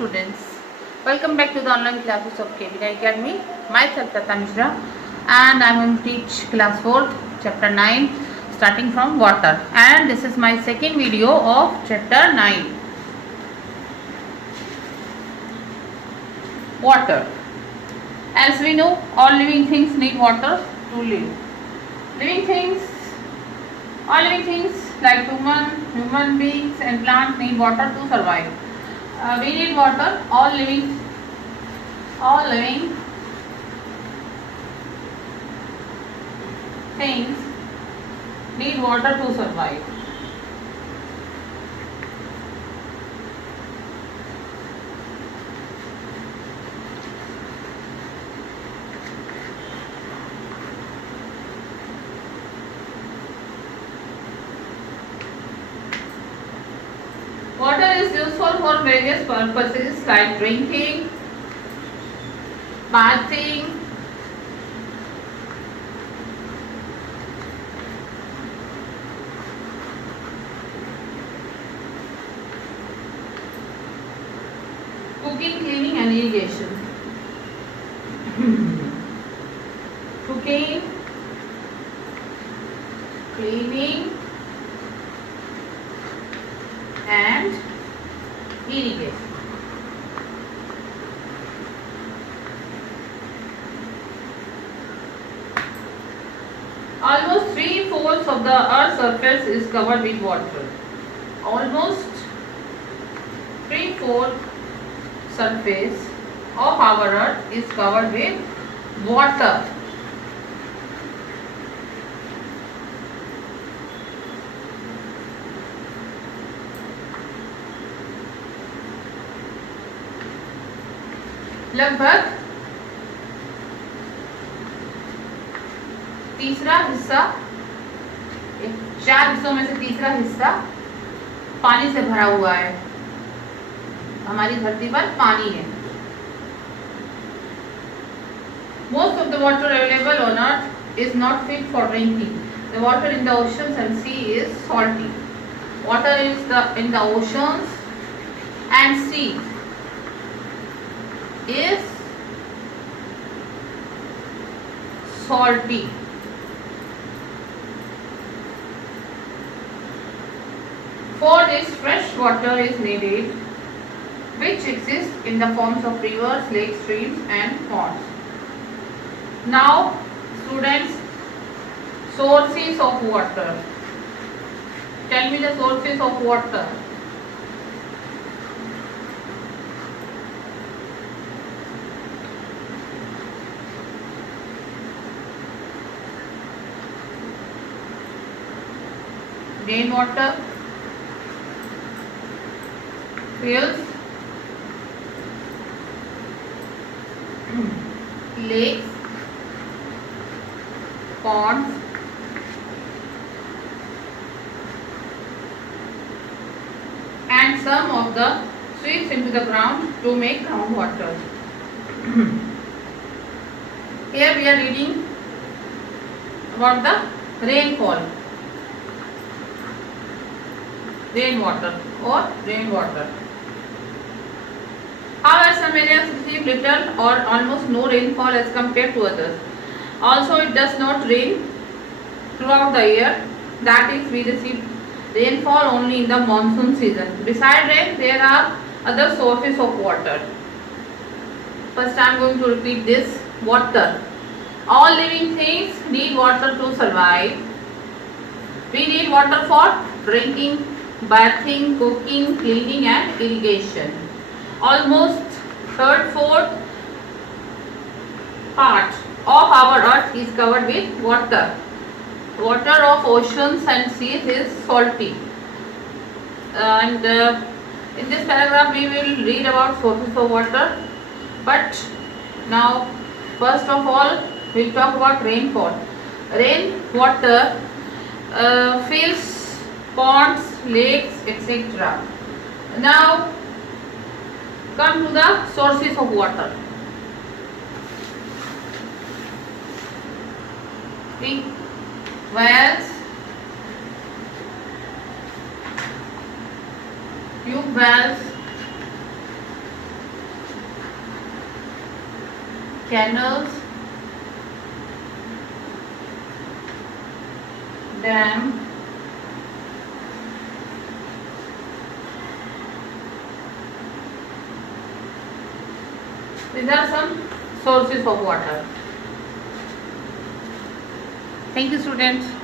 students, welcome back to the online classes of KVI Academy. Myself Tata Mishra and I am going to teach class 4th chapter 9 starting from water, and this is my second video of chapter 9. Water. As we know, all living things need water to live. All living things like human beings and plants need water to survive. We need water. All living things need water to survive. Water is useful for various purposes like drinking, bathing, cooking, cleaning and irrigation. Cooking, cleaning and irrigation. Almost 3/4 of the Earth's surface is covered with water. Almost 3/4 surface of our Earth is covered with water. लगभग तीसरा हिस्सा, 4 हिस्सों में से तीसरा हिस्सा पानी से भरा हुआ है. हमारी धरती पर पानी है. Most of the water available on earth is not fit for drinking. The water in the oceans and sea is salty. Water in the oceans and seas is salty. For this, fresh water is needed, which exists in the forms of rivers, lakes, streams and ponds. Now students, sources of water. Tell me the sources of water. Rainwater, hills, lakes, ponds, and some of the sweeps into the ground to make groundwater. Here we are reading about the rainfall. Rainwater or rainwater. However, some areas receive little or almost no rainfall as compared to others. Also, it does not rain throughout the year. That is, we receive rainfall only in the monsoon season. Besides rain, there are other sources of water. First, I am going to repeat this. Water. All living things need water to survive. We need water for drinking, bathing, cooking, cleaning and irrigation. Almost 3/4 part of our earth is covered with water. Water of oceans and seas is salty. And in this paragraph we will read about sources of water. But now first of all we will talk about rainfall. Rainwater fills ponds, lakes, etc. Now come to the sources of water. Wells, tube wells, canals, dam, these are some sources of water. Thank you, students.